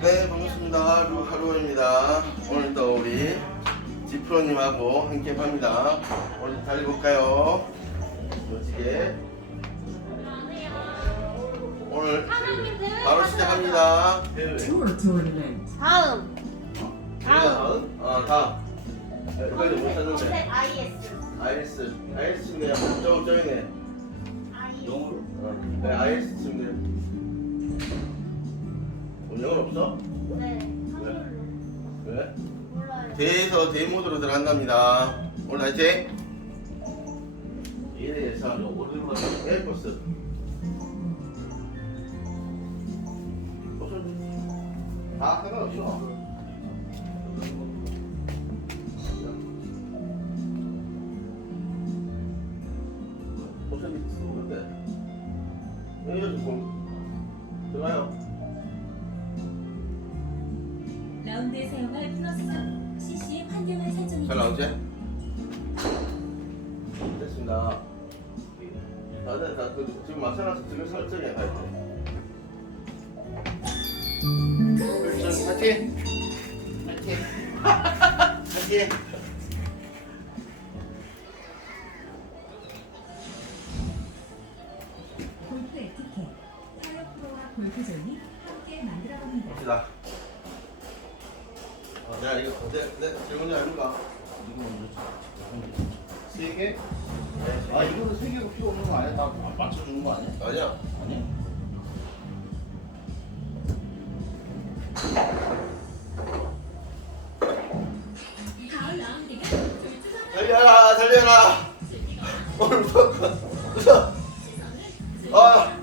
네 반갑습니다. 하루 하루입니다. 오늘도 우리 지프로님하고 함께 합니다. 오늘 잘 볼까요? 멋지게. 오늘 바로 시작합니다. Tour tournament. 다음. 다음. 아 다음. 네, 이거 못 찾는데. IS IS IS 치면 저 저기네. 영어로? 어, 네 IS 치면 운영은 없어? 네 한글로 왜? 몰라요 대에서 대모드로 들어간답니다. 오늘 화이팅! 이래서 오늘만 에어버스. 무슨 다 상관없어. 무슨 쓰는데? 여기서 좀 들어가요. 라운드에 사용할 플러스 CC의 환경을 설정해 잘 나오지? 됐습니다. 다들 다 그, 지금 맞춰놔서 지금 설정해 가야 돼. 설정 파이팅! 파이팅! 파이팅! 골프 에티켓 타이어 프로와 골프존이 함께 만들어갑니다. 갑시다. 어, 내가 이거 내, 내 질문이 아닌가? 세 개? 아 이거는 세 개가 필요 없는 거 아니야? 다 맞춰주는 거 아니야? 아니야. 아니야? 달려라, 달려라! 오늘 무조건 웃어! 아!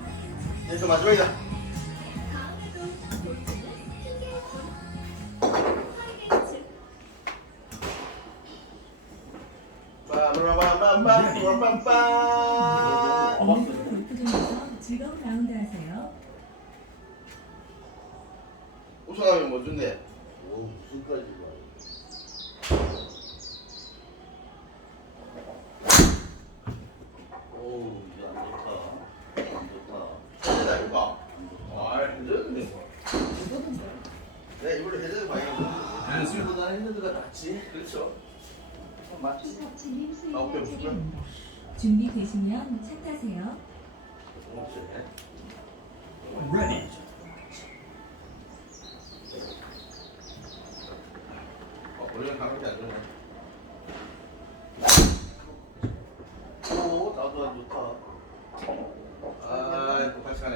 이제 마지막이다. 빠밤빰빰빰빰 오늘부터 골프장에서 즐거운 라운드 하세요. 우승하면 뭐 준대? 오, 무슨까지 봐. 오, 이거 안 좋다. 안 좋다. 해제다 이거 봐. 아, 해제는 거. 내가 이걸로 해제를 많이 하는 거야. 연습보다 핸드가 낫지. 그렇죠. 아 준비되시면 차 타세요. Ready 어 원래 가격이 안 좋네 오 나도 안 좋다. 아 똑같이 하네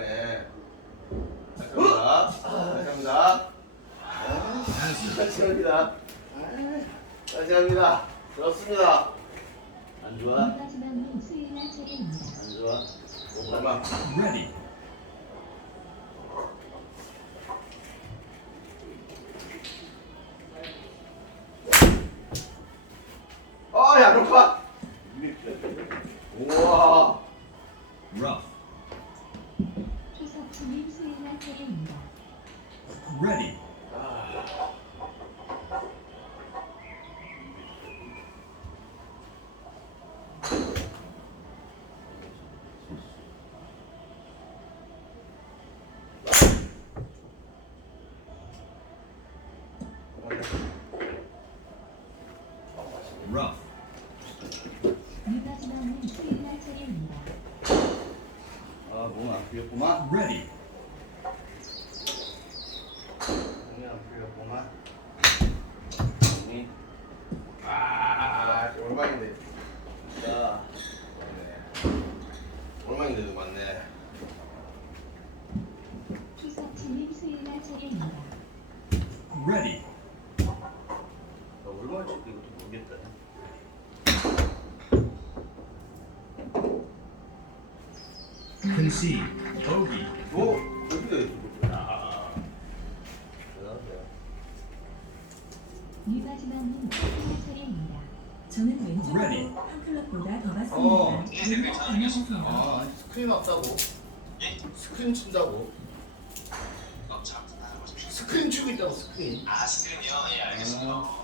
감사합니다 감사합니다 감사합니다 감사합니다 좋습니다 안 좋아? 마지막은 수요일 날 차례입니다. 안 좋아? 잠깐만 Ready. 아야 녹화 우와 Rough. 추석주님 수요일 날 차례입니다. Ready. Rough. 유마지막은 수요일 날 차례입니다. 아몸 아프겠구만. Ready. 몸이 아프겠구만. 몸이. 아 얼마인데 자. 얼마인데도 많네 추석주님 수요일 날 차례입니다. Ready. 나 얼마나 칠까 이것도 모르겠다. Concede. Bogey. 오 어떻게 아. 수요일 날 차례입니다. 저는 왼쪽으로 Ready. 한 클럽보다 더 어. 봤습니다. 왼쪽 강하셔서 아 스크린 없다고? 스크린 친다고? 스크린 치고 있다고 스크린. 아 스크린이요? 예 알겠습니다. 아.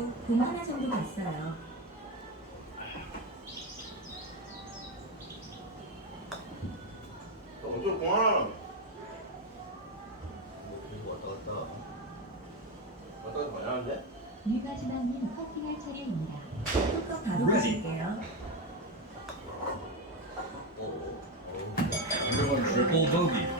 왼쪽 공 하나 정도가 있어요. 또 어쩔 공 하나 뭐 계속 왔다 갔다. 왔다 갔다 많이 하는데? 유가지방님 커팅할 차례입니다. 톡톡 바로 Ready. 보실게요. 어, 어. Triple bogey.